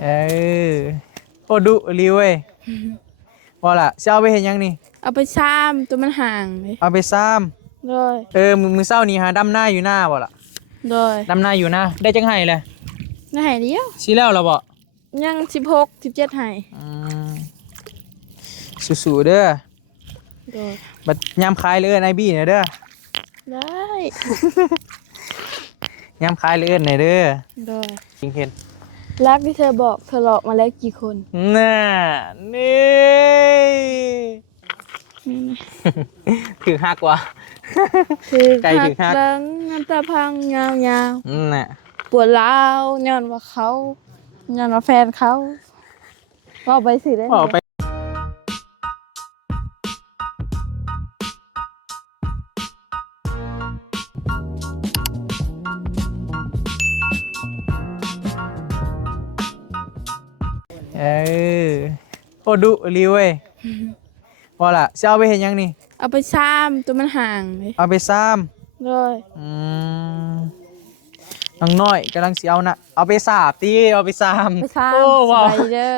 เออโอ้ดุรีเว้ยว่าล่ะจะเอาไปเห็นยังนี่เอาไปซ้ำตัวมันห่างเลยเอาไปซ้เลยมือเศร้านี่ฮะดำหน้าอยู่หน้าบ่ล่ะเลยดำหน้าอยู่หน้าได้จังไห้เลยน่าหายเดียวชี้แล้วเราบ่ยัง16 17หายสู้ๆเด้อเลยบัดยามคายเลยไอบี้เนี่ยเด้อได้ยามคายเลยเด้อเลยจริงเห็นรักที่เธอบอกเธอหลอกมาแล้วกี่คนน่านี่ถือหักว่ะคือไก่ถึงหักดังน้ำตาพังยาวน่ะปวดร้าวย้อนว่าเขาย้อนว่าแฟนเขาก็ไปสิได้ไปโอ้ดุรีเว้ยว่าล่ะจะเอาไปเห็นยังนี่เอาไปซ้ำตัวมันห่างเลยเอาไปซ้ำเลยน้องน้อยกำลังสิเอานะเอาไปสาบตีเอาไปซ้ำไปซ้ำโอ้ว้าวสบายเด้อ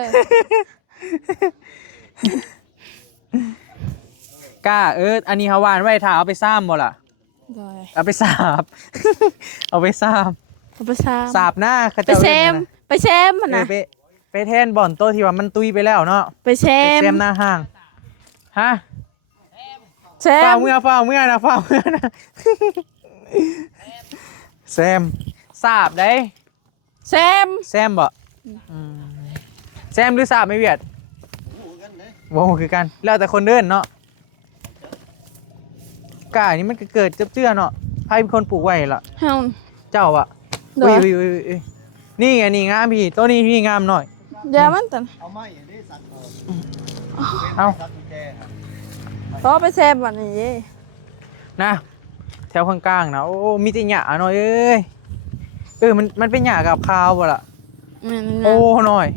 กล้าอันนี้เขาวานไว้ถ้าเอาไปซ้ำบ่ล่ะเอาไปสาบเอาไปซ้ำเอาไปซ้ำสาบหน้าไปแซมมันนะไปแทนบ่อนโตที่ว่ามันตุยไปแล้วเนาะไปแซมหน้าห้างฮะแซมฝ้าเมื่อนะฝ้าเมื่อนะแซมสาบได้แซมบ่แซมหรือสาบไม่เวียดโว้คือกันแล้วแต่คนเดินเนาะกานี่มันเกิดเจื้อเนาะใครเป็นคนปลูกไว้ล่ะเจ้าอ่ะนี่ไงนี่งามพี่ต้นนี้พี่งามหน่อยเดี๋ยวมันตันเอาก็ไปแซมวันนี้นะแถวข้างกลางนะโอ้มีแต่หญ้าหน่อยมันเป็นหญ้ากับข้าวบ่ล่ะโอ้หน่อย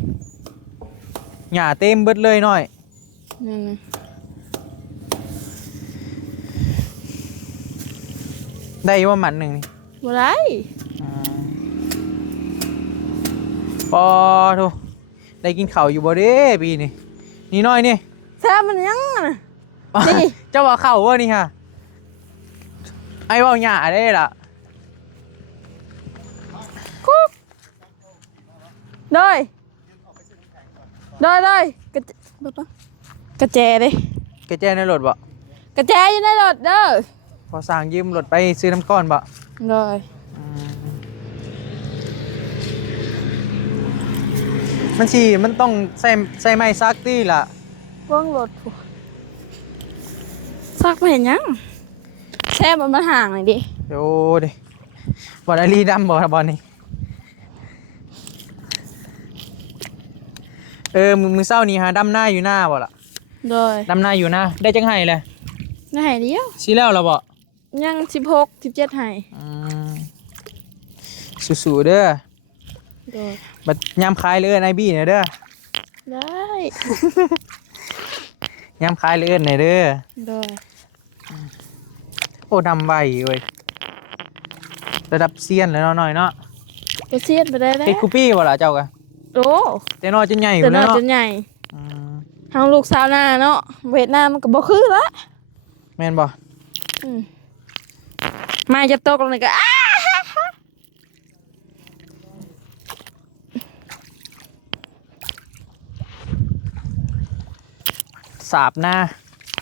หญ้าเต็มเบิดเลยหน่อยได้ว่ามันหนึ่งนี่บ่ได้พอทุได้กินข้าวอยู่บ่เด้ปีนี่น้อยนี่แซมมันยังนี่เจ้าว่าข้าวว่านี่ฮะไอ้ว่าหญ้าได้ล่ะได้กระแจเลยกระแจในรถบ่กระแจอยู่ในรถเด้อพอสั่งยืมรถไปซื้อน้ำก้อนบ่ได้มันต้องใส่ไม้ซักตี้ล่ะว่างรถซักไม่เห็นยังแช่มันห่างหน่อยดิโอ้ดิบอลอาลีดำบอลนี่มือเศร้านี่ฮะดำหน้าอยู่หน้าบ่ล่ะดำหน้าอยู่หน้าได้จังไห้เลยน่าหายเดียวชี้แล้วเราบ่ยัง16 17หายสู้ๆเด้อบัดยามคายเลยไอบี้เนี่ยเด้อได้ยามคายเลยเนี่ยเด้อโอ้ดำใบเว้ยระดับเซียนเลยหน่อยเนาะเซียนไปได้แล้วเฮ็ดคูปี้บ่ล่ะเจ้ากันโอ้แต่น้อยจนใหญ่อยู่เนาะจนใหญ่ทางลูกสาวหน้าเนาะเวียดนามมันก็บ่คือละแม่นบ่มาจะตกลงนี่ก็สาบหน้า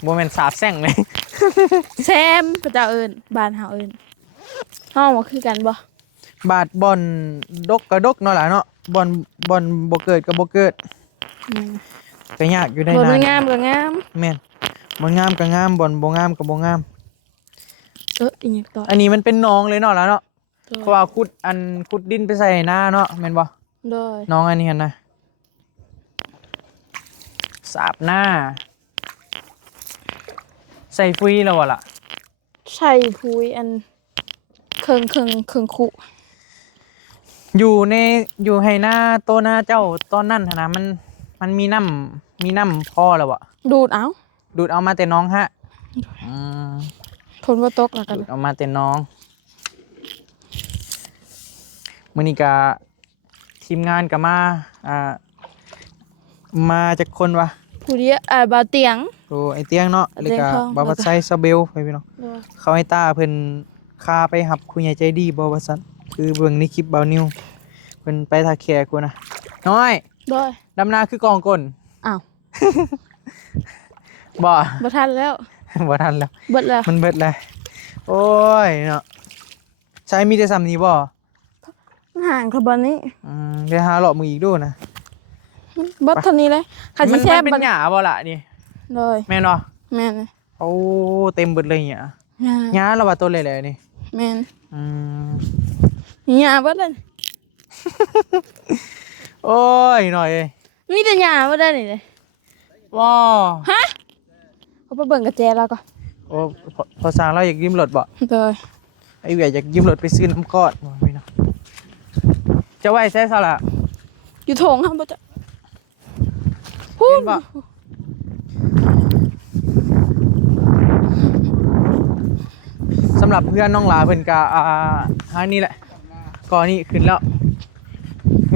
โมเมนต์สาบแซงเลยแซมพระเจ้าเอิญบ้านเฮาเอิญห้องว่าคือกันบ่บาดบอลดกกระดกเนาะล่ะเนาะบอลบ่เกิดกับบ่เกิดก็ยากอยู่ได้นานบอลงามก็งามแม่นบอลงามก็งามบอลบ่งามก็บ่งามอีกต่ออันนี้มันเป็นน้องเลยเนาะล่ะเนาะเพราะว่าขุดดินไปใส่หน้าเนาะแม่นบ่น้องอันนี้หั่นนะสาบหน้าใส่ฟุยแล้วล่ะใส่ฟุยอันเครื่องคุอยู่ให้หน้าโตหน้าเจ้าตอนนั้นนะมันมีน้ำพอแล้วดูดเอามาแต่น้องฮะทนว่าตกแล้วกันดูดเอามาแต่น้องมื้อนี้ก็ทีมงานก็มา มาจากคนวะ ผู้เดียวบ่าวเตียง โอ้ไอเตียงเนาะแล้วก็บาวพัดไซซาเบลไปพี่น้องเขาให้ตาเพิ่นคาไปหับคุณยายใจดีบ่ว่าซั่นคือเบิ่งในคลิปเบานิวเพิ่นไปทาแขกกูนะน้อย โดย ดำนาคือกองก้น อ้าว บ่ บ่ทันแล้ว บ่ทันแล้ว เบิดแล้ว มันเบิดแล้วโอ้ยเนาะใช้มีแต่ซ้ำนี้บ่ ห่างกับบ่นี้ เดี๋ยวหาเลาะมืออีกดูนะ เบิดเท่านี้เลยคันสิแซ่บ มันเป็นหญ้าบ่ล่ะนี่ โดย แม่นบ่ แม่น โอ้เต็มเบิดเลยหญ้าหญ้าแล้วว่าตัวแหล่ๆนี่ แม่น อืม หญ้าเบิดเลย โอ้ยหน่อยเอ้ย มีแต่หญ้าเบิดได้นี่เลย ว้า ฮะเอาไปเบิ่งกระแจแล้วก็ โอ้พอสร้างเราอยากยืมรถบ่ โดย ไอ้เวียอยากยืมรถไปซื้อน้ำก้อนบ่พี่น้องจะไว้ใช้ซะล่ะ อยู่โถงครับบ่จะพู เห็ ด นบ่สำหรับเพื่อนน้องหลาเพิ่นก็หานี่แหละก่อนนี้ขึ้นแล้ว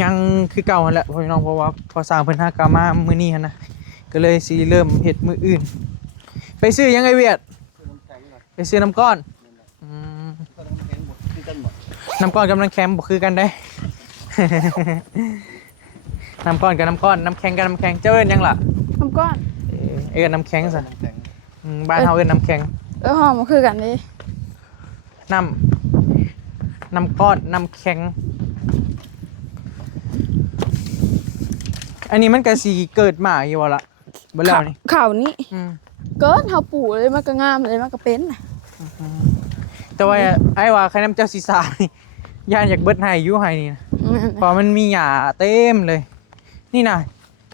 ยังคือเก่าหั่นแหละพี่น้องเพราะว่าพอสร้างเพิ่นหากามามื้อนี้หั่นนะก็เลยสิเริ่มเฮ็ดมื้ออื่นไปซื้อยังไงเวียดไปซื้อน้ำก้อนน้ำก้อนกับน้ำแข็งบ่คือกันได้ น้ำก้อนกับน้ำก้อนน้ำแข็งกับน้ำแข็งเจ้าเอิ้นยังล่ะ ทำก้อน เอิ้นน้ำแข็งซะบ้านเฮาเอิ้นน้ำแข็ง หอมคือกันดิ น้ำก้อนน้ำแข็งอันนี้มันก็สิเกิดมาอยู่ว่าล่ะบ่แล้วนี่ ข่าวนี้เกิดเฮาปลูกเลยมันก็งามเลยมันก็เป็นน่ะ แต่ว่าไอ้ว่าใครน้ำเจ้าศีรษะนี่ย่านอยากเบิดให้อยู่ให้นี่นะเพราะมันมีหญ้าเต็มเลย นี่นะ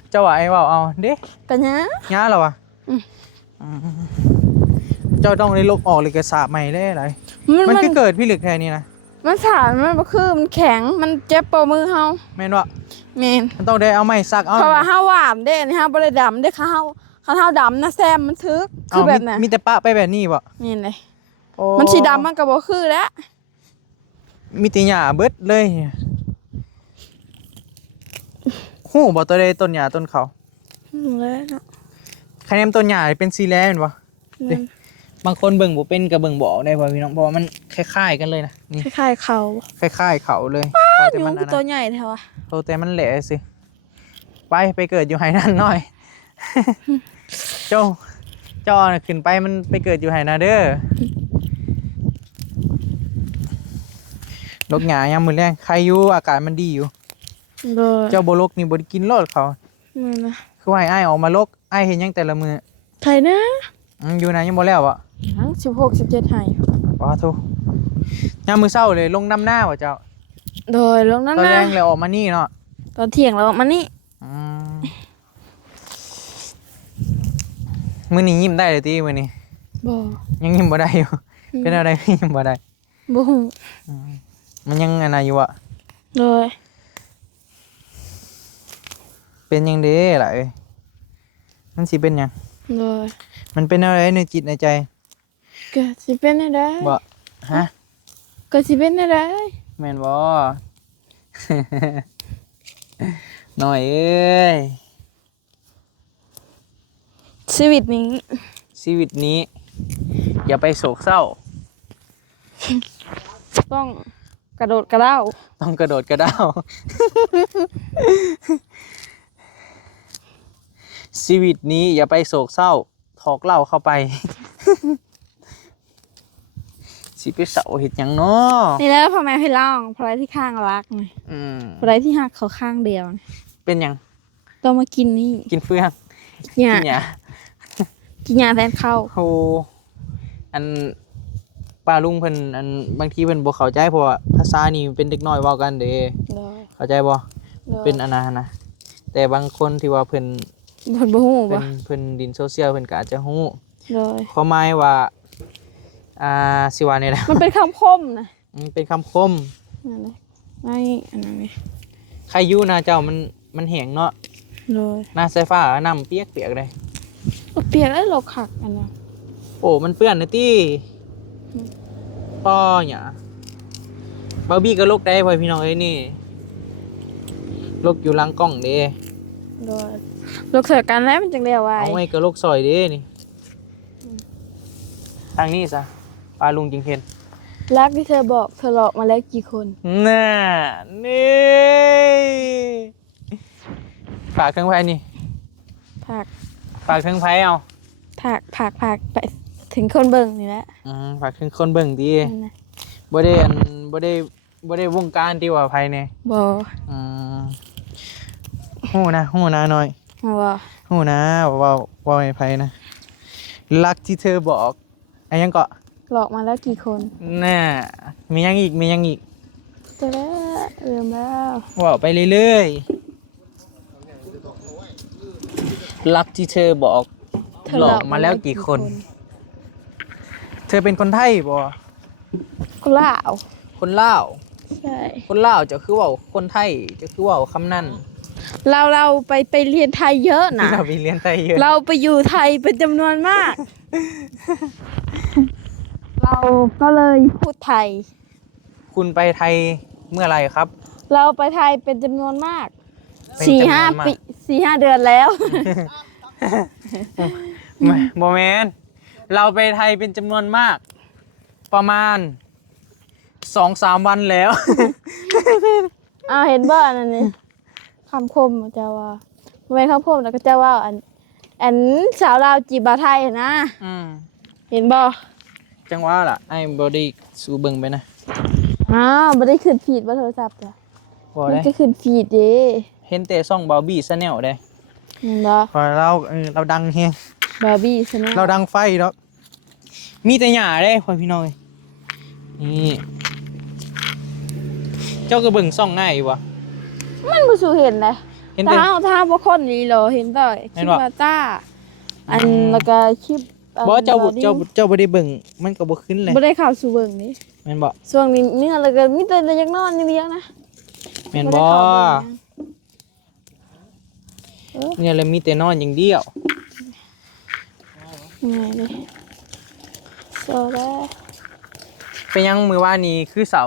เจ้าว่าไอ้ว่าเอาเด้ กันหยัง หญ้าเหรอวะเจ้าต้องได้ลกออกเลยกระสาบใหม่ได้หลายมันคือเกิดพี่ลึกแท้นี่นะ มันสารมันบ่คือมันแข็งมันเจ็บปอมือเฮา แม่นว่า แม่น มันต้องได้เอาไม้ซักเอา เพราะว่าเฮาหวานเด้นี่เฮาบ่ได้ดำเด้ค่ะเฮาดำนะแซมมันทึกคือแบบน่ะ มีแต่ปะไปแบบนี้บ่ นี่เลย โอ้ มันสีดำมันก็บ่คือแล้ว มีแต่หญ้าเบิดเลยฮู้บ่ตัวใดต้นหญ้าต้นเขา แล้วเนาะ ใครแนมต้นหญ้าเป็นสีแลแม่นบ่บางคนเบิ่งบ่เป็นก็เบิ่งบ่ออกได้บ่พี่น้องเพราะว่ามันคล้ายๆกันเลยนะนี่ คล้ายๆเขา คล้ายๆเขาเลย แต่มันตัวใหญ่แท้วะ แต่มันแหละสิไปเกิดอยู่ไหนั่นหน่อย เจ้าน่ะขึ้นไปมันไปเกิดอยู่ไหนาเด้อลกหญ้ายามมื้อแรงใครอยู่อากาศมันดีอยู่ โดย เจ้าบ่ลกนี่บ่ได้กินโลดเขา นั่นนะ คือว่าให้อ้ายออกมาลกอ้ายเฮ็ดหยังแต่ละมื้อ ไทยนะ อยู่นะยังบ่แล้วอ่ะ ทั้ง16 17ให้ ว้าโธ่ยามมื้อเช้าเลยลงน้ำหน้าว่ะเจ้า โดยลงนั้น ตอน นะ แรงเลยออกมานี่เนาะ ตอนเที่ยงแล้วมานี่ มื้อนี้ยิ้มได้เลยติมื้อนี้ บ่ ยังยิ้มบ่ได้อยู่ เป็นอะไรที่ยิ้มบ่ได้ บ่ฮู้ มันยังอันน่ะอยู่อ่ะ โดย เป็นยังเด้ล่ะเอ้ยมันสิเป็นหยัง โดย มันเป็นอะไรในจิตในใจ ก็สิเป็นได้ บ่ฮะ ก็สิเป็นได้ แม่นบ่ น้อยเอ้ย ชีวิตนี้ ชีวิตนี้ อย่าไปโศกเศร้า ต้องกระโดดกระเด้า ต้องกระโดดกระเด้า ชีวิตนี้อย่าไปโศกเศร้าถอกเหล้าเข้าไป สิไปเศร้าเห็ดหยังเนาะ นี่แหล้วพ่อแม่พี่น้องพอไรที่ข้างรักนี่พอไรที่หักเขาข้างเดียวนี่ เป็นหยัง ต้องมากินนี่ กินเฟือง หญ้า กินหยัง กินยาแทนข้าว โหอันป้าลุงเพิ่นอันบางทีเพิ่นบ่เข้าใจเพราะว่าภาษานี่เป็นเด็กน้อยเว้ากันเด้ โดย เข้าใจบ่ โดย เป็นอันนั้นนะแต่บางคนที่ว่าเพิ่น เพิ่นบ่ฮู้บ่ เพิ่นดินโซเชียลเพิ่นก็อาจจะฮู้ โดย ความหมายว่าสิว่านี่แหละ มันเป็นคำคมนะ เป็นคำคม นั่นแหละไม่อันนั้นนี่ ใครอยู่นาเจ้ามันแห้งเนาะ โดย นาไฟฟ้าน้ำเปียกเลย เปียกแล้วเราขักอันนั้น โอ้มันเปื้อนนะตี้ป้อหยาบาร์บี้ก็ลกได้พ่อพี่น้องเอ้ยนี่ ลกอยู่หลังกล้องเด้ โดยลูกเสือกันแล้วมันจังเดียวไว้ เอาไว้ก็ลกซอยเด้นี่ทางนี้ซะปลาลุงจิงเห็น รักที่เธอบอกเธอหลอกมาแล้วกี่คน น่ะนี่ฝากเครื่องไฟนี่ ผัก ฝากเครื่องไฟเอา ผักไปถึงคนเบิ่งนี่แหละ ฝากเครื่องคนเบิ่งดี นั่นนะ บ่ได้บ่ได้วงการที่ว่าไผเนี่ย บ่ ฮู้นะหน่อย มาบ่ ฮู้นะว่าให้ไผนะรักที่เธอบอกอันยังก็ หลอกมาแล้วกี่คน น่ะมียังอีก เจะแล้วเริ่มแล้ว ว่าไปเรื่อยๆรักที่เธอบอก เธอ หลอกมาแล้วกี่คน เธอเป็นคนไทยบ่ คนลาว คนลาว ใช่ คนลาวจะคือเว้าคนไทยจะคือเว้าคำนั้น เราไปเรียนไทยเยอะนะ เราไปเรียนไทยเยอะ เราไปอยู่ไทยเป็นจำนวนมาก เราก็เลยพูดไทย คุณไปไทยเมื่อไหร่ครับ เราไปไทยเป็นจำนวนมาก เป็นจำนวนมาก 4-5 ปี4-5 เดือนแล้ว บ่แม่นเราไปไทยเป็นจำนวนมาก ประมาณ 2-3 วันแล้ว เห็นบ่อันนี้คำคมเจ้าว่าไม่คำคมแล้วก็เจ้าว่าอันสาวลาวจีบบ่าวไทยนะ เห็นบ่ จังหวะล่ะไอ้บ่ได้สู้เบิ่งไปนะ บ่ได้ขึ้นฟีดบ่โทรศัพท์จ้ะ บ่ มัน ได้ จะขึ้นฟีดเด้ เห็นแต่ช่อง Barbie Channel ได้ เห็นบ่ พอเราดังแฮง บาร์บี้ใช่ไหม เราดังไฟเนาะมีแต่หญ้าเด้พ่อพี่น้องเอ้ยนี่เจ้าก็เบิ่งช่องง่ายอยู่บ่ มันบ่สู้เห็นเลย เห็นแต่ ถ้าบ่คนนี้เหรอเห็นบ่ค เห็ ลิ น ป บ่ ว่าต้าอันแล้วก็คลิป บ่เจ้าบ่ได้เบิ่งมันก็บ่ขึ้นเลย บ่ได้เข้าสู่เบิ่งนี่ แม่นบ่ ช่วงนี้มีอะไรก็มีแต่อยากนอนอย่างเดียวนะ แม่น ได้ บ่ เข้าเบิ่งนะ เนี่ยเลยมีแต่นอนอย่างเดียว ไงดิโซดา เป็นยังมือว่านี้คือเสา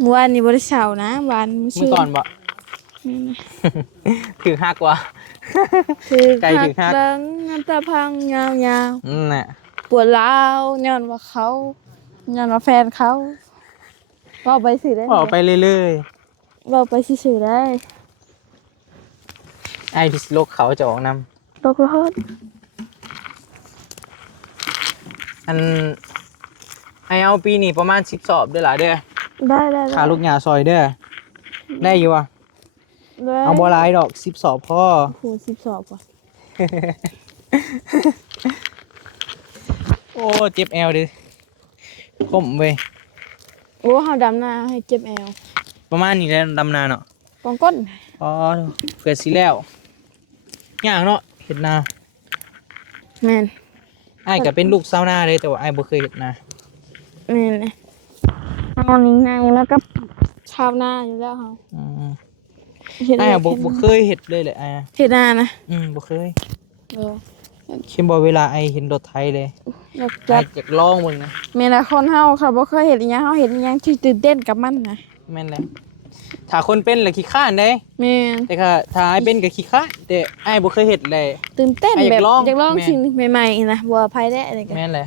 เมื่อวานนี้บ่ได้เช้านะวัน มือก่อนบ่ นี่นะ ถือหักว่ะ คือ ใจถึงฮัก เบิ่งน้ำตาพังยาว น่ะ ๆปวดร้าวย้อนว่าเขาย้อนว่าแฟนเขาเว้าไปสิได้ บอกไปเรื่อย เว้าไปซื่อๆได้ ๆไอ้ดิสโลกเขาจะออกน ตกรถ ำอันไอเอาปีนี้ประมาณ10 สอบเด้อหล่ะเด้อ ได้ ขาลูกหญ้าซอยเด้อได้อยู่ว่ะ ได้ เอาบ่หลายดอก10 สอบพอ โห10 สอบว่ะ โอ้เจ็บแอวดิคมเว้ย โอ้เฮาดำนาให้เจ็บแอว ประมาณนี้แหละดำนาเนาะ ปองก้น อ๋อเผื่อสิแล้วย่างเนาะเฮ็ดนา แม่น ไอ้ก็เป็นลูกชาวนาเลยแต่ว่าไอ้บ่เคยเฮ็ดนา แม่นเลยเอานิ่งๆแล้วก็ชาวนาอยู่แล้วเฮา อืม เฮ็ด ไอ้ แล้ อะบ่เคยเฮ็ดเลยแหละไอ้อะ เฮ็ดนานะ บ่เคย เออ คิดบ่เวลาไอ้เห็นรถไถเลย อยาก ไอ้ จัด อยากลองมึงนะ แม่นละคนเฮาเขาบ่เคยเฮ็ดอีหยังเฮาเฮ็ดอีหยังที่ตื่นเต้นกับมันนะ แม่นเลยถ้าคนเป็นแหละขี้ข้านเด้ แม่น แต่ค่ะถ้าไอ้เป็นก็ขี้ข้านแต่ไอ้บ่เคยเฮ็ดเลย ตื่นเต้น อยาก แบบ ลอง อยากลอง แม่น สิ่งใหม่ๆนะบ่ว่าภัยได้อะไรกัน แม่นเลย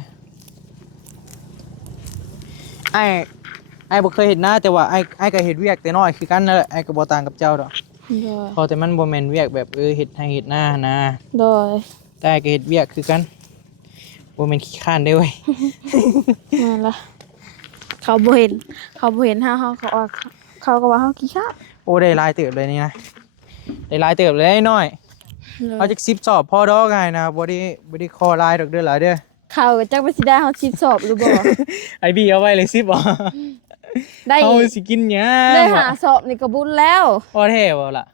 ไอ้บ่เคยเฮ็ดนาแต่ว่าไอ้ก็เฮ็ดเวียกแต่น้อยคือกันนั่นแหละไอ้ก็บ่ต่างกับเจ้าดอก โดย พอแต่มันบ่แม่นเวียกแบบเฮ็ดให้เฮ็ดนานะ โดย แต่ไอ้ก็เฮ็ดเวียกคือกันบ่แม่นขี้ข้านเด้เว้ย แม่นละเขาบ่เห็นเฮาเขาก็ว่าเฮาขี้ขลาด โอ้ได้หลายเติบเลยนี่นะได้หลายเติบเลยน้อยเอาจัก10 สอบพอดอกไงนะบ่ได้คอหลายดอกเด้อหลายเด้อ เขาก็จักว่าสิได้เฮา10 สอบหรือบ่ ไอบีเอาไว้เลย10บ่ ได้ เอาสิกินหยัง ได้หาสอบนี่ก็บุญแล้ว พอแท้บ่ล่ะ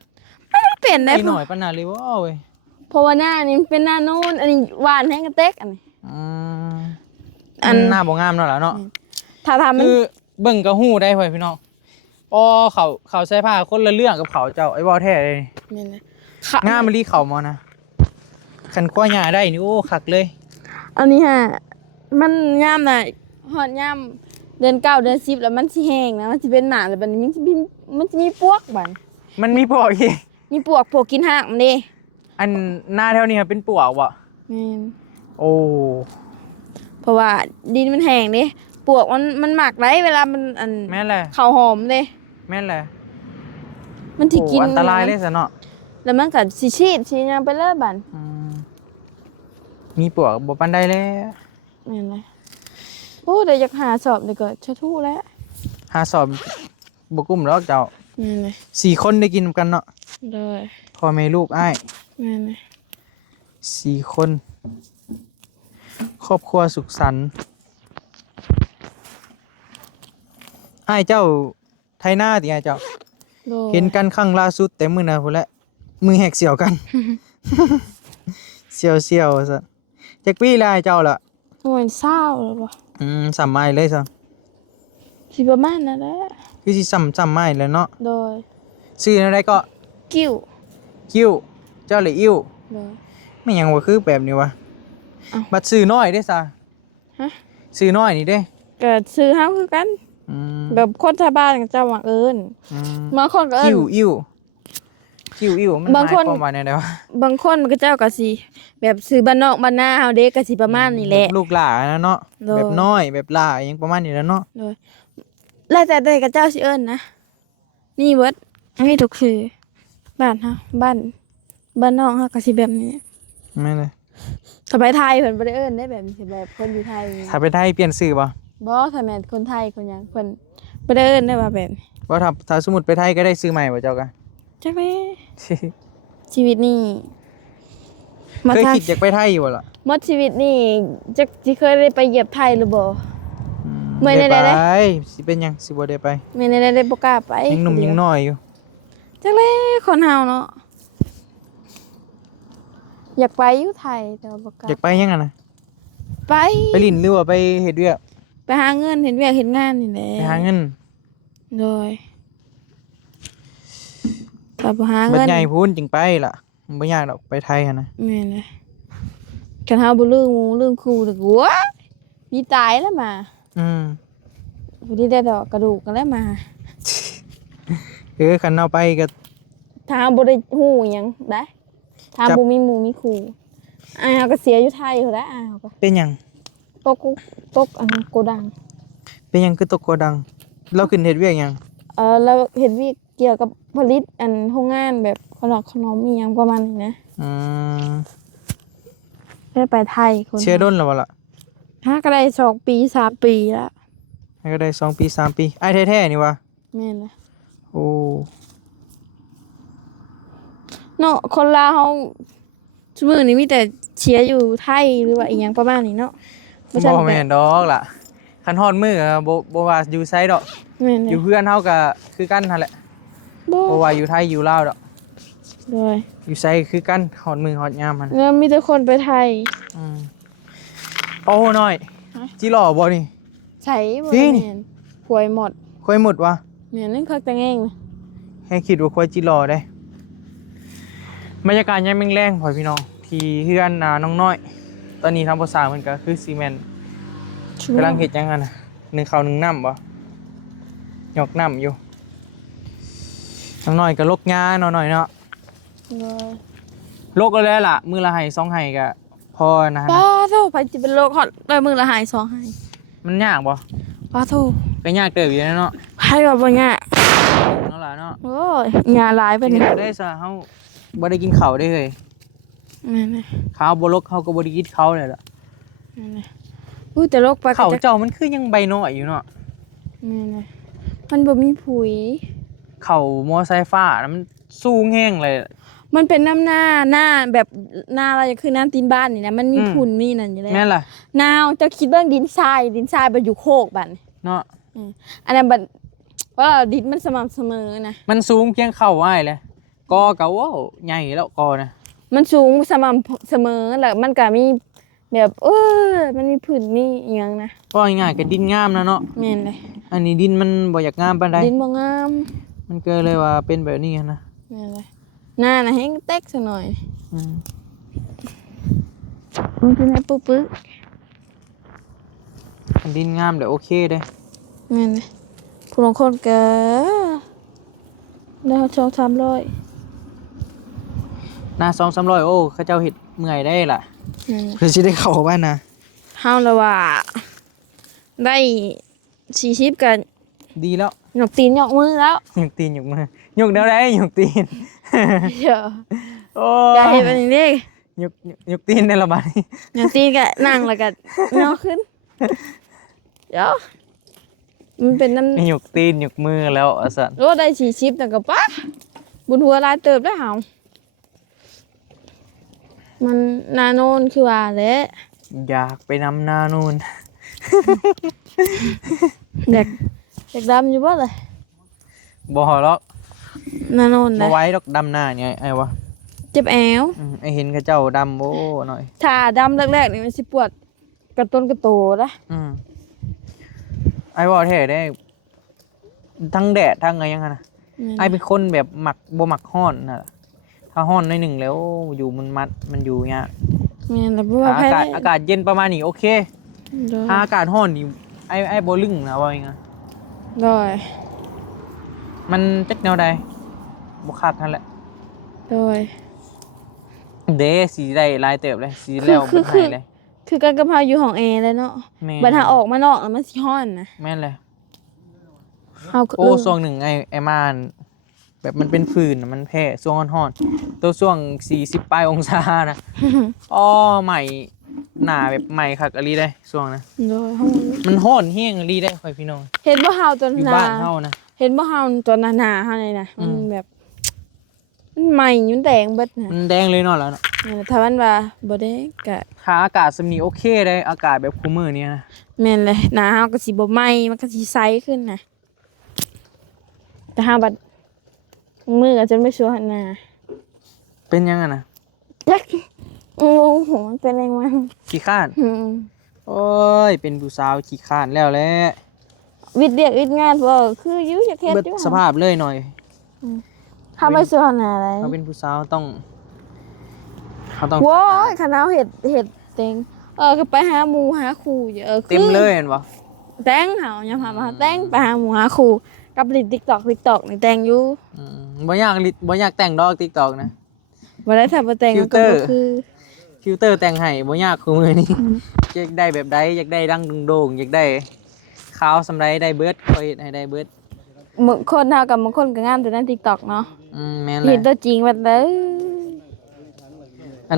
เปลี่ยนได้ ไอ้หน่อยปานนั้นเลยบ่เว้ย เพราะว่าหน้านี่มันเป็นหน้านูนอันนี้หวานแห้งกระเต็กอันนี้ อืม อัน หน้าบ่งามเนาะล่ะเนาะ ถ้าทำมัน คือเบิ่งก็ฮู้ได้เว้ยพี่น้องอ๋อเขาใส่ผ้าคนละเรื่องกับเขาเจ้าไอ้บ่แท้เลย นี่นะ งามมะลิเขามานะคันกว่าหญ้าได้นี่โอ้คักเลย อันนี้ฮะมันย่ามน่ะฮอดย่ามเดือน9เดือน10แล้วมันสิแห้งนะมันสิเป็นหมาแล้วบัดนี้มันสิมีปวกบัด มันมีปลวกอีก มีปวกกินหากมันดิ อันหน้าแถวนี้เป็นปลวกบ่ แม่น โอ้ เพราะว่าดินมันแห้งดิปวกมันหมักได้เวลามันอัน แม่นแหละ ข้าวหอมเด้ แม่นแหละ มันสิกิน โอ้อันตรายเลยซะเนาะ แล้วมันก็สิฉีดหยังไปเลยบัด อืมมีปลวกบ่ปานใดแล้ว แม่นเลยโอ้แต่อยากหาสอบเดี๋ยวก็ชะทู่แล้ว หาสอบบ่กุ้มหรอกเจ้า แม่นเลย 4คนได้กินนำกันเนาะ เลย พ่อแม่ลูกอ้าย แม่นเลย 4คนครอบครัวสุขสันต์อ้ายเจ้าไทยหน้าติอ้ายเจ้า โดย เห็นกันครั้งล่าสุดแต่มื้อน่ะพุ่นแหละมือแหกเสี่ยวกัน เสี่ยวซะจักปีแล้วอ้ายเจ้าล่ะ โอ้ยเศร้าเลยบ่ สามไม้เลยซะ สิประมาณนั้นแหละ คือสิซ้ำไม้แล้วเนาะ โดย ชื่ออะไรก็ กิ้ว คิ้วเจ้าเลยอิ่ว โดย ไม่หยังว่าคือแบบนี้วะ เอ้า บัดซื้อน้อยเด้ซะ ฮะ ซื้อน้อยนี่เด้ ก็ซื้อเฮาคือกัน อืม แบบคนชาวบ้านก็เจ้ามักเอิ้น อืม บางคนก็เอิ้ คิ้ น วอิ่วคิ้วอิ่วมัน บางคน หมยความว่าแนวใดวะ บางคนมันก็เจ้าก็สิแบบซื้อบ้านนอกบ้านนาเฮาเด้ก็สิประมาณนี้แหละ ลูกหลานนะเนาะ โดย แบบน้อยแบบหลาอหยังประมาณนี้แหล้วเนาะ โดยแล้วแต่ใดก็เจ้าสิเอิ้นนะนี่เบิดอันนี้ทุกคือบ้านเฮาบ้านนอกเฮาก็สิแบบนี้ แม่นเลย ถ้าไปไทยเพิ่นบ่ได้เอิ้นได้แบบนี้สิแบบคนอยู่ไทย ถ้าไปไทยเปลี่ยนชื่อบ่ บ่ถ้าแม่นคนไทยคนหยังเพิ่นบ่ได้เอิ้นได้ว่าแบบนี้ ว่าถ้าสมมุติไปไทยก็ได้ชื่อใหม่บ่เจ้าก็ จักแม่ชีวิตนี่มา เคย ทาง คิดอยากไปไทยอยู่บ่ล่ะ หมดชีวิตนี่จักสิเคยได้ไปเหยียบไทยหรือบ่ เมื่อใดๆ ไปสิเป็นหยังสิบ่ได้ไป แม่นได้บ่กล้าไป ยังหนุ่มยังน้อยอยู่ จักแลคนเฮาเนาะอยากไปอยู่ไทยแต่ว่าบ่กล้า อยากไปยังอะนะ ไป ไปลิ้นหรือว่าไปเฮ็ดเวียก ไปหาเงินเห็นเวียกเห็นงานนี่แหละ ไปหาเงิน โดยถ้าบ่หา บั เงิ ด น ใหญ่พูนจึงไปล่ะบ่ยากดอกไปไทยหั่นนะ แม่นเลยกันเฮาบ่ลืมหมู่ลืมครูตะกัวมีตายแล้วมา อืม บ่ได้ได้ดอกกระดูกกันแล้วมา คันเอาไปก็ ถ้าเฮาบ่ได้ฮู้หยังได้ถ้า จับ บ่มีหมู่มีครูอ้ายเฮาก็เสียอยู่ไทยอยู่แล้วอ้ายเฮาก็ เป็นหยัง ตกอันโกดัง เป็นหยังคือตกโกดัง เราขึ้นเฮ็ดเวียกหยัง แล้วเห็นวิเกี่ยวกับผลิตอันโรงงานแบบขนมอีหยังประมาณนี้นะ อืม ได้ไปไทยคน เชื่อด้นแล้วบ่ล่ะ ถ้าก็ได้2 ปี 3 ปีแล้ว ให้ก็ได้2 ปี 3 ปีอ้ายแท้ๆนี่วะ แม่นนะ โอ้ เนาะคนลาวเฮาซุมื้อนี้มีแต่เชียร์อยู่ไทยหรือว่าอีหยังประมาณนี้เนาะบ่ใช่ บ่แม่นดอกล่ะคันฮอดมื้อก็บ่ว่าอยู่ไสดอก แม่น อยู่เพื่อนเฮาก็คือกันหั่นแหละ บ่ บ่ว่าอยู่ไทยอยู่ลาวดอก โดย อยู่ไสคือกันฮอดมื้อฮอดยามหั่น แล้วมีแต่คนไปไทย อืมโอ้น้อย ฮะ จิหล่อบ่นี่ ใช้บ่ จริง แม่นหวยหมด ค่อยหมดวะ แม่นนึงคักแต่แงงนะ ให้คิดว่าค่อยจิหล่อได้บรรยากาศยามแรงๆพ่อพี่น้องที่เฮือนน้องน้อย ตอนนี้ทำภาษาเพิ่นก็คือซีเมนต์กำลังเฮ็ดหยังกันน่ะนึ่งข้าวนึ่งน้ำบ่ยกน้ำอยู่น้องน้อยก็ลกงาน้อยๆเนาะ โดย ลกก็แล้วล่ะมื้อละไห้2ไห้ก็พอนะ ป้าโทไปสิเป็นโรคฮอดได้มื้อละหาย2หาย มันยากบ่ ป้าโท ก็ยากเติบอยู่นะเนาะ ให้ว่าบ่ยาก เนาะล่ะเนาะ โอ้ยงานหลายไป เป็น นี่ ได้ซะเฮาบ่ได้กินข้าวได้เฮ้ย นั่นน่ะ ข้าวบ่ลกเฮาก็บ่ได้กินข้าวเลยล่ะ นั่นน่ะอุ้ยแต่โรคไป ข้าว ก็จะ เจ้ามันคือยังใบน้อยอยู่เนาะ นั่นน่ะมันบ่มีผุย ข้าวมอไซค์ฟ้านะมันสูงแห้งเลย มันเป็นน้ำหน้าแบบหน้าอะไรคือน้ำตีนบ้านนี่นะมันมี อืม ผุ่นมีนั่นอยู่แล้ว แม่นล่ะ นาวเจะคิดเบิ่งดินทรายบ่อยู่โคกบัดนี่ เนาะ อันนั้นบัดว่าดินมันสม่ำเสมอนะ มันสูงเพียงเข่าอ้ายเลยกอก็ว้าวใหญ่แล้วกอนะ มันสูงสม่ำเสมอแล้วมันก็มีแบบมันมีผื่นมีอีหยังนะ ก็ง่ายๆก็ดินงามนะเนาะ แม่นเลย อันนี้ดินมันบ่อยากงามปานใด ดินบ่งาม มันก็เลยว่าเป็นแบบนี้นะ แม่นเลยหน้าน่ะแห้งเต็กซะหน่อย อืม มันเป็นไอ้ปึ๊ก อันดินงามเดี๋ยวโอเคเด้ แม่นเลยผู้ลางคนก็ แล้วช่อง300หน้า200-300โอ้เขาเจ้าเฮ็ดเมื่อยได้ล่ะ นั่น เพื่อสิได้เข้าบ้านนะ เฮาละว่าได้40กัน ดีแล้ว หยกตีนหยกมือแล้ว หยกตีนหยกมือหยกแนวใดหยกตีน เดี๋ยว โอ้ อย่าเฮ็ดแบบนี้เด้ หยกตีนในละบาดนี้ หยกตีนก็นั่งแล้วก็ย่อขึ้นเดี๋ยวมันเป็นนั่น หยกตีนหยกมือแล้วอาสัน โอ้ได้40แต่ก็ปะบุญหัวหลายเติบได้เฮามันนาโนนคือว่าแหละ อยากไปนำนานูน เด็กดำอยู่บ่เลย บ่หรอก นาโนน บ่ นะ ไหว้ดอกดำหน้าเนี่ยไอ้วะ เจ็บแอว ไอ้เห็นเขาเจ้าดำโอ้หน่อย ถ้าดำแรกๆนี่มันสิปวดกระต้นกระโตนะ ไอ้ว่าแท้ได้ทั้งแดดทั้งอะไรยังไงนะไอ้เป็นคนแบบหมักบ่หมักฮ้อนน่ะถ้าฮ้อนหน่อยหนึ่งแล้วอยู่มันอยู่เงี้ย แม่นแล้วบ่ว่า ถ้า ไผ อากาศเย็นประมาณนี้โอเค โดย ถ้าอากาศฮ้อนนี่ไอ้บ่ลึงนะว่าอย่างไง โดย มันจักแนวใดบ่คักนั่นแหละ โดย เด้สีได้ลายเติบเลยสีแล้วบ่ให้เลย คือกันกับเฮาอยู่ห้องแอร์เลยเนาะ แม่ บัดหาออกมานอกแล้วมันสิร้อนนะ แม่นเลย เฮาก็ โอ้ช่วงหนึ่งไอ้ม่านแบบมันเป็นฟืนน่ะมันแพ้ช่วงฮ้อนๆตัวช่วง40ปลายองศานะอ้อใหม่หน้าแบบใหม่คักอลีได้ช่วงนะ โดยห้อง มันฮ้อนเฮี้ยงอลีได้ค่อยพี่น้อง เห็นบ่เฮาตอน อยู่ หนา บ้านเฮานะ เห็นบ่เฮาตอนหนาๆเฮาเลยนะมันแบบมันใหม่มันแดงเบิดนะ มันแดงเลยเนาะแล้วเนาะ นั่นแหละถ้ามันว่าบ่แดงก็ ถ้าอากาศสำนีโอเคได้อากาศแบบคุมื้อนี้นะ แม่นเลยหน้าเฮาก็สิบ่ไหม้มันก็สิใสขึ้นนะแต่เฮาบัดมือก็จะไม่ชัวร์หน้า เป็นยังไงนะ จักโอ้โหมันเป็นยังไง ขี้ข้าน อืม โอ้ยเป็นผู้สาวขี้ข้านแล้วแหละ วิทย์เรียกวิทย์งานบ่คืออยู่อยากเฮ็ด เบิด อยู่ สภาพเลยหน่อย เฮาไม่ชัวร์หน้าอะไร เขาเป็นผู้สาวต้องเขาต้อง โว้ยคณะเฮ็ดเต็งก็ไปหาหมู่หาครูอยู่คือ เต็มเลยเห็นบ่ แต่งเฮายังพามาแต่งไปหาหมู่หาครูกับลิ TikTok นี่แต่งอยู่ บ่อยากแต่งดอก TikTok นะ บ่ได้ถ้าบ่แต่ง ฟิ ก็ ลเตอร์ บ่คือ ฟิลเตอร์แต่งให้บ่ยากคือมื้อนี้อยากได้แบบใดอยากได้ดังโด่งๆอยากได้ขาวสำไรได้เบิดก็เฮ็ดให้ได้เบิด บางคนเฮากับบางคนก็งามแต่ใน TikTok เนาะ แม่นแห เห็น ละ ตัวจริงบัดเด้อ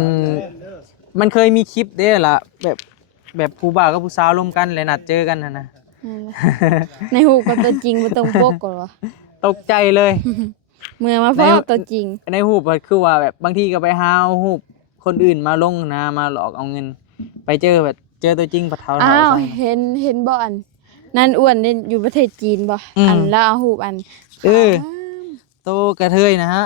มันเคยมีคลิปเด้ล่ะแบบผู้บ่าวกับผู้สาวร่วมกันแล้วนัดเจอกันน่ะนะ ในหูปกับตัวจริงบ่ตรงปกก่อนวะ ตกใจเลย เมื่อมาพบตัวจริง ในรูปมันคือว่าแบบบางทีก็ไปหารูปคนอื่นมาลงนะมาหลอกเอาเงิน ไปเจอแบบเจอตัวจริงปะเท้า อ้าว ใส่ เห็นบ่อันนั่นอ้วนนี่อยู่ประเทศจีนบ่อันแล้วเอาหูปอัน โตกระเทยนะฮะ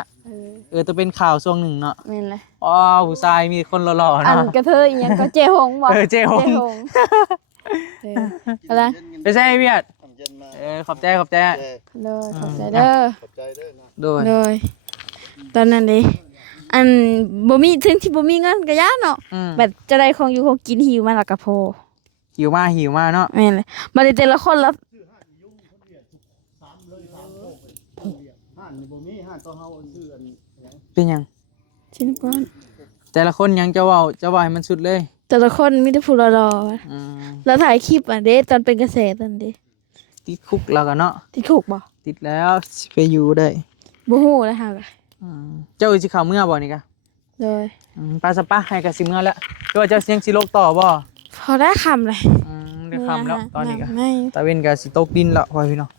เออ ตัวเป็นข่าวช่วงหนึ่งเนาะ แม่นเลย อ๋อผู้ชายมีคนหล่อๆ อัน เนาะ กระเทยอีหยังก็เจหงบ่ เจหง อะไร ไปใช่เวียดขอบใจ เลยขอบใจเด้อ ขอบใจด้วยนะ โดย เลยตอนนั้นดิอันบ่มีถึงที่บ่มีเงินก็ย่าเนาะแบบจะได้ของอยู่ของกินหิวมาแล้วก็พอ หิวมาเนาะ แม่นเลยมาได้แต่ละคนละ ห้านนี่บ่มีห้านต้องเฮาซื้ออัน เป็นยัง ชิ้นก่อน แต่ละคนยังจะเว้าให้มันสุดเลย แต่ละคนมีแต่ผู้รอ อืม ๆแล้วถ่ายคลิปอ่ะเด้ตอนเป็นเกษตรตอนเด้ ติดคุกแล้วกันเนาะ ที่ถูกบ่ ติดแล้วสิไปอยู่ได้ บ่ฮู้นะฮะ เจ้าสิเข้าเมื่อบ่นี่กะ เลย ปลาสปะให้กับสิเมื่อแล้วก็ว่าเจ้ายังสิโลกต่อบ่ พอได้คำเลย ได้คำแล้วตอนนี้ก็ ไม่ ตะเวนก็สิตกดินแล้วพ่อพี่น้อง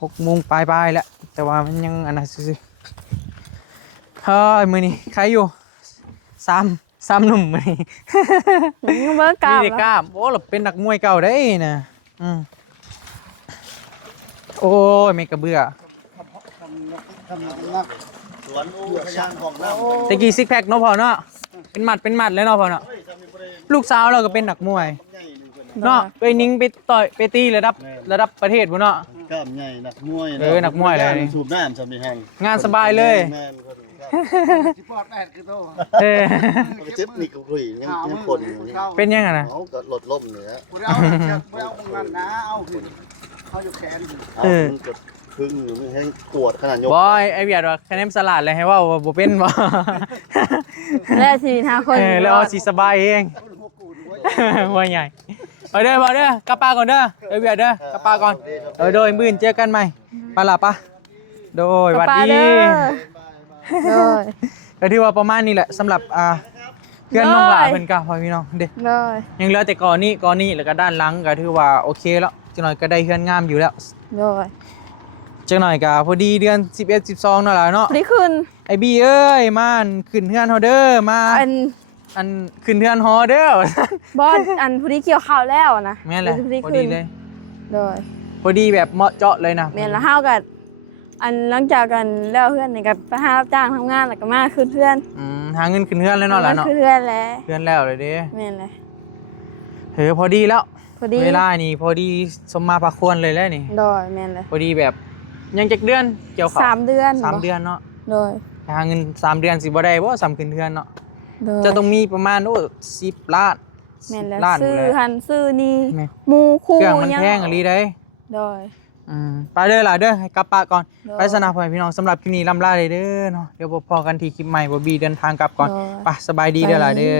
6:00 นปลายๆแล้วแต่ว่ามันยังอันนั้นซื่อๆเฮ้ยมื้อนี้ใครอยู่3หนุ่มมื้อนี้ ยังบ่กล้า นี่ได้กล้ามโอ้เราเป็นนักมวยเก่าได้นะโอ้ยไม่กระเบื่อ ทำนักสวนอู้ขยานของน้ำ ตะกี้ซิกแพคเนาะพ่อเนาะเป็นหมัดเลยเนาะพ่อเนาะลูกสาวเราก็เป็นนักมวย ใหญ่ดูกัน เนาะไปนิ่งไปต่อยไปตีระดับประเทศพุ่นเนาะ กล้ามใหญ่นักมวย นักมวยเลย สูบน้ำสามีหัน งานสบายเลย แม่นเขาดูครับ ที่ปอดแอดคือโต เออ เจ็บนี่ก็คุยยังคนอยู่นี่ เป็นยังไงนะ เขาก็ลดล่มเนี่ย บ่ได้เอาเชือกบ่ได้เอาของนั่นนะเอาขึ้นเอาอยู่แขน เอามันก็ รึ่งอยู่ให้ตรวจขนาดยก บอยไอเวียดว่าคะแนนสลัดเลยให้ว่าบ่เป็นบ่ และสี่ห้าคน แล้วเอาสิสบายเอง ว่าใหญ่เอาเด้อมาเด้อกลับปลาก่อนเด้อไอเวียดเด้อกลับปลาก่อนโดยมื้อเจอกันใหม่ไปล่ะปะโดยหวัดดี โดย ก็ถือว่าประมาณนี้แหละสำหรับเพื่อนน้องหลาเพิ่นก็พ่อพี่น้องเด้ โดย ยังเหลือแต่ก่อนนี้แล้วก็ด้านหลังก็ถือว่าโอเคแล้วจังหน่อยก็ได้เฮือนงามอยู่แล้ว โดย จังหน่อยก็พอดีเดือน11 12นั่นล่ะเนาะ นี่คืน ไอ้บี้เอ้ยมาขึ้นเฮือนเฮาเด้อมาอันขึ้นเฮือนฮอเด้อบ อสอันพอดีเกี่ยวข้าวแล้วนะ แม่นแหละพอดีเลย โดย พอดีแบบเหมาะเจาะเลยนะ แม่นละห้าวกันอันหลังจากกันแล้วเพื่อนนี่ก็ไปหารับจ้างทำงานแล้วก็มาคืนเพื่อน หาเงินขึ้นเฮือนแล้วเนาะล่ะเนาะ คืนเพื่อนแล้ว เฮือนแล้วเลยเด้ แม่นเลย พอดีแล้ว พอดี เวลานี่พอดีสมมาพาควรเลยแล้วนี่ โดยแม่นเลย พอดีแบบยังจักเดือนเกี่ยวข้าว 3 เดือน 3 เดือนเนาะ โดย หาเงิน3 เดือนสิบ่ได้บ่ซ้ำขึ้นเฮือนเนาะ โดย จะต้องมีประมาณ10 ล้าน แม่นแล้ว ล้าน ซื้อ เลย หันซื้อนี่ แม่ หมูคู่ เครื่องมัน ยัง แพงอะลีได้ โดย ไปเด้อล่ะเด้อให้กลับปะก่อน เด้อ ไปสนับพ่อแม่พี่น้องสำหรับคลิปนี้ลำลาเลยเด้อเนาะเดี๋ยวพบกันที่คลิปใหม่บ่บีเดินทางกลับก่อน เด้อ ไปสบายดีเด้อล่ะเด้อ